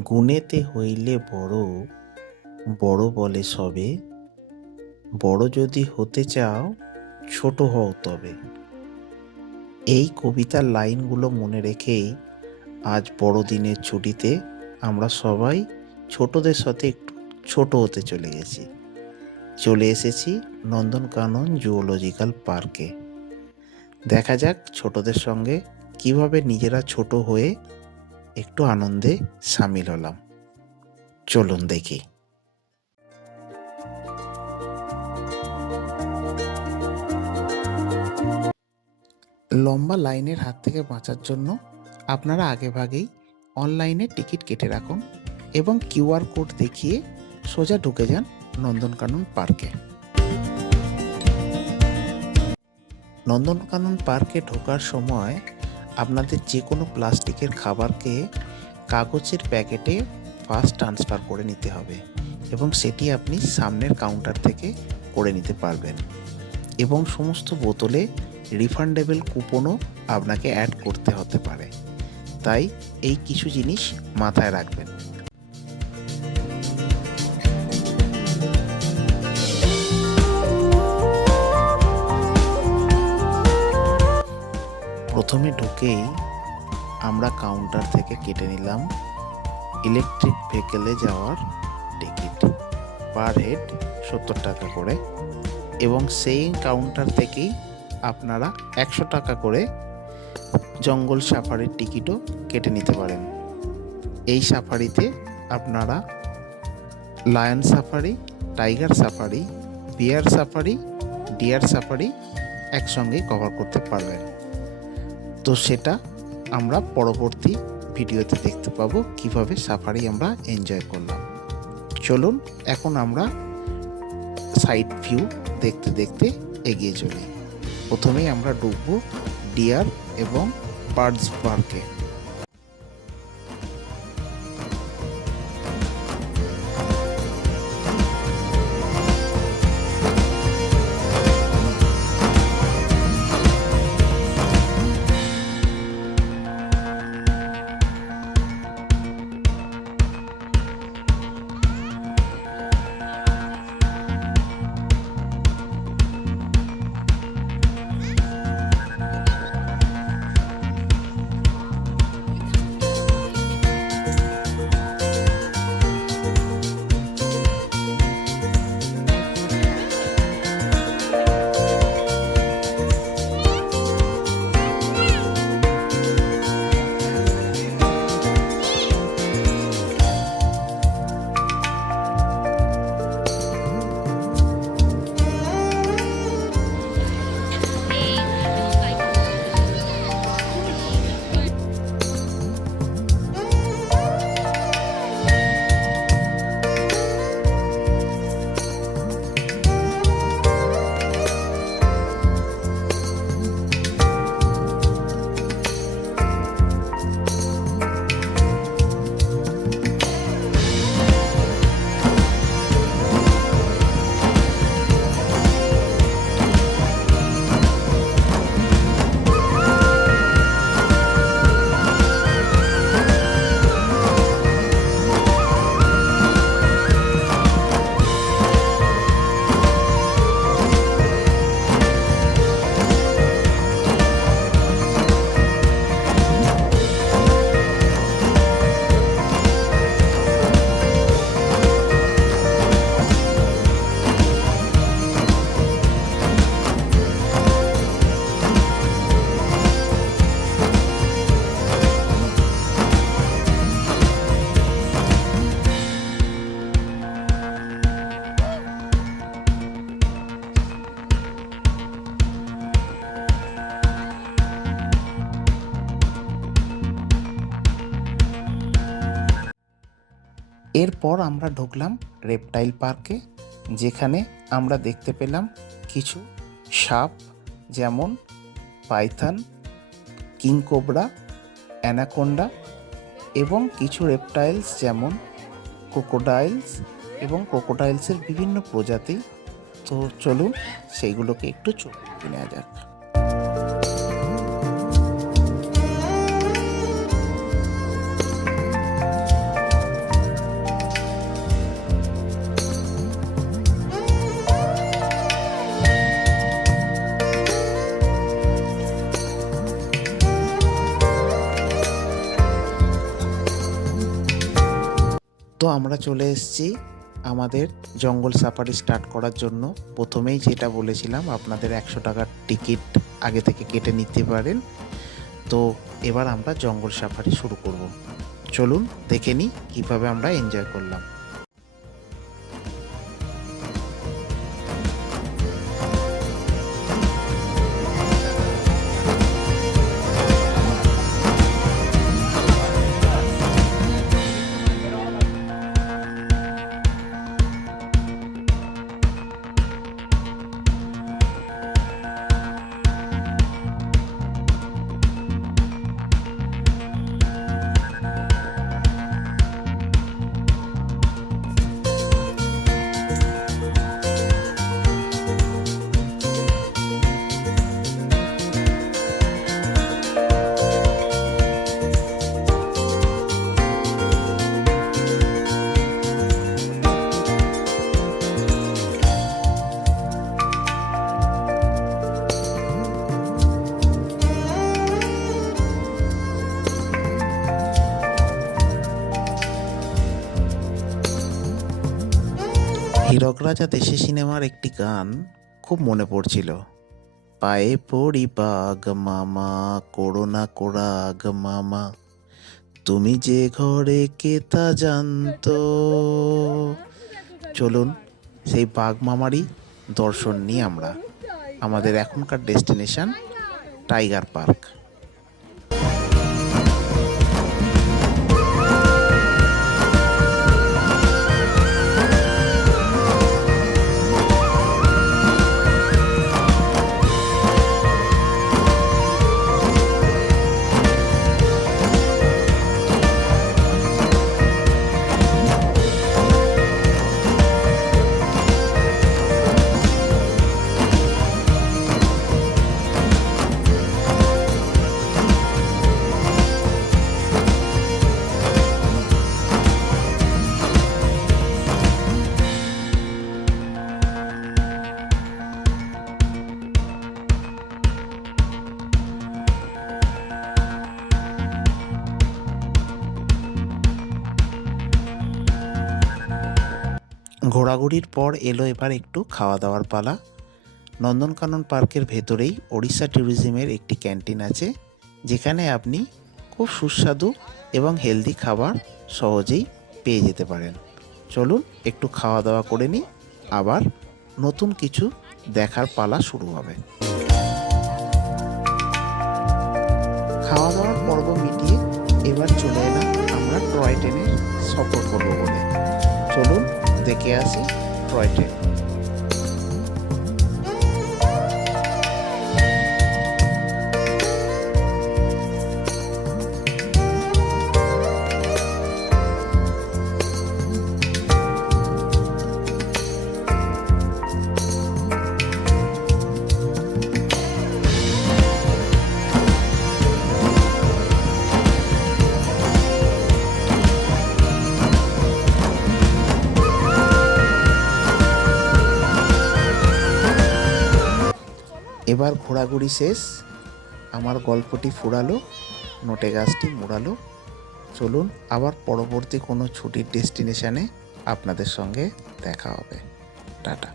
গুণেতে হইলে বড়, বড় বলে সবে, বড় যদি হতে চাও ছোট হও তবে। এই কবিতার লাইনগুলো মনে রেখেই আজ বড়দিনের ছুটিতে আমরা সবাই ছোটদের সাথে একটু ছোট হতে চলে এসেছি নন্দনকানন জুওলজিক্যাল পার্কে। দেখা যাক ছোটদের সঙ্গে কিভাবে নিজেরা ছোট হয়ে একটু আনন্দে সামিল হলাম। চলুন দেখি। লম্বা লাইনের হাত থেকে বাঁচার জন্য আপনারা আগেভাগেই অনলাইনে টিকিট কেটে রাখুন এবং কিউআর কোড দেখিয়ে সোজা ঢুকে যান নন্দনকানন পার্কে। নন্দনকানন পার্কে ঢোকার সময় আপনাদের যে কোনো প্লাস্টিকের খাবারকে কাগজের প্যাকেটে ফার্স্ট ট্রান্সফার করে নিতে হবে এবং সেটি আপনি সামনের কাউন্টার থেকে করে নিতে পারবেন এবং সমস্ত বোতলে রিফান্ডেবল কুপনও আপনাকে অ্যাড করতে হতে পারে, তাই এই কিছু জিনিস মাথায় রাখবেন। প্রথমে ঢুকেই আমরা কাউন্টার থেকে কেটে নিলাম ইলেকট্রিক ভেহিকেলে যাওয়ার টিকিট, পার হেড 70 টাকা করে, এবং সেই কাউন্টার থেকেই আপনারা 100 টাকা করে জঙ্গল সাফারির টিকিটও কেটে নিতে পারেন। এই সাফারিতে আপনারা লায়ন সাফারি, টাইগার সাফারি, বিয়ার সাফারি, ডিয়ার সাফারি একসঙ্গেই কভার করতে পারবেন। তো সেটা আমরা পরবর্তী ভিডিওতে দেখতে পাবো কিভাবে সাফারি আমরা এনজয় করলাম। চলুন এখন আমরা সাইড ভিউ দেখতে দেখতে এগিয়ে চলি। প্রথমেই আমরা ঢুকবো ডিয়ার এবং বার্ডস পার্কে। এরপর আমরা ঢুকলাম রেপটাইল পার্কে, যেখানে আমরা দেখতে পেলাম কিছু সাপ যেমন পাইথন, কিংকোবরা, অ্যানাকোন্ডা এবং কিছু রেপটাইলস যেমন ক্রোকোডাইলস এবং ক্রোকোডাইলসের বিভিন্ন প্রজাতি। তো চলুন সেইগুলোকে একটু চোখ নেওয়া যাক। তো আমরা চলে এসেছি আমাদের জঙ্গল সাফারি স্টার্ট করার জন্য। প্রথমেই যেটা বলেছিলাম, আপনাদের 100 টাকার টিকিট আগে থেকে কেটে নিতে পারেন। তো এবার আমরা জঙ্গল সাফারি শুরু করব। চলুন দেখে নিই কীভাবে আমরা এনজয় করলাম। হীরক রাজা দেশে সিনেমার একটি গান খুব মনে পড়ছিল। পায়ে পড়ি বাগ মামা, করোনা কোরাগ মামা, তুমি যে ঘরে কে তা জানতো। চলুন সেই বাঘ মামারই দর্শন নিই আমরা। আমাদের এখনকার ডেস্টিনেশন টাইগার পার্ক। ঘোরাঘুরির পর এলো এবার একটু খাওয়া দাওয়ার পালা। নন্দনকানন পার্কের ভেতরেই ওড়িশা ট্যুরিজমের একটি ক্যান্টিন আছে, যেখানে আপনি খুব সুস্বাদু এবং হেলদি খাবার সহজেই পেয়ে যেতে পারেন। চলুন একটু খাওয়া দাওয়া করে নিই, আবার নতুন কিছু দেখার পালা শুরু হবে। খাওয়া দাওয়ার পর্ব মিটিয়ে এবার চলে এলাম আমরা টয় ট্রেনের সফর করবো বলে। চলুন দেখে আসি টয় ট্রেন। এবার ঘোরাঘুরি শেষ, আমার গল্পটি ফুরালো, নোটে গাছটি মুড়ালো। চলুন আবার পরবর্তী কোনো ছুটির ডেস্টিনেশনে আপনাদের সঙ্গে দেখা হবে। টাটা।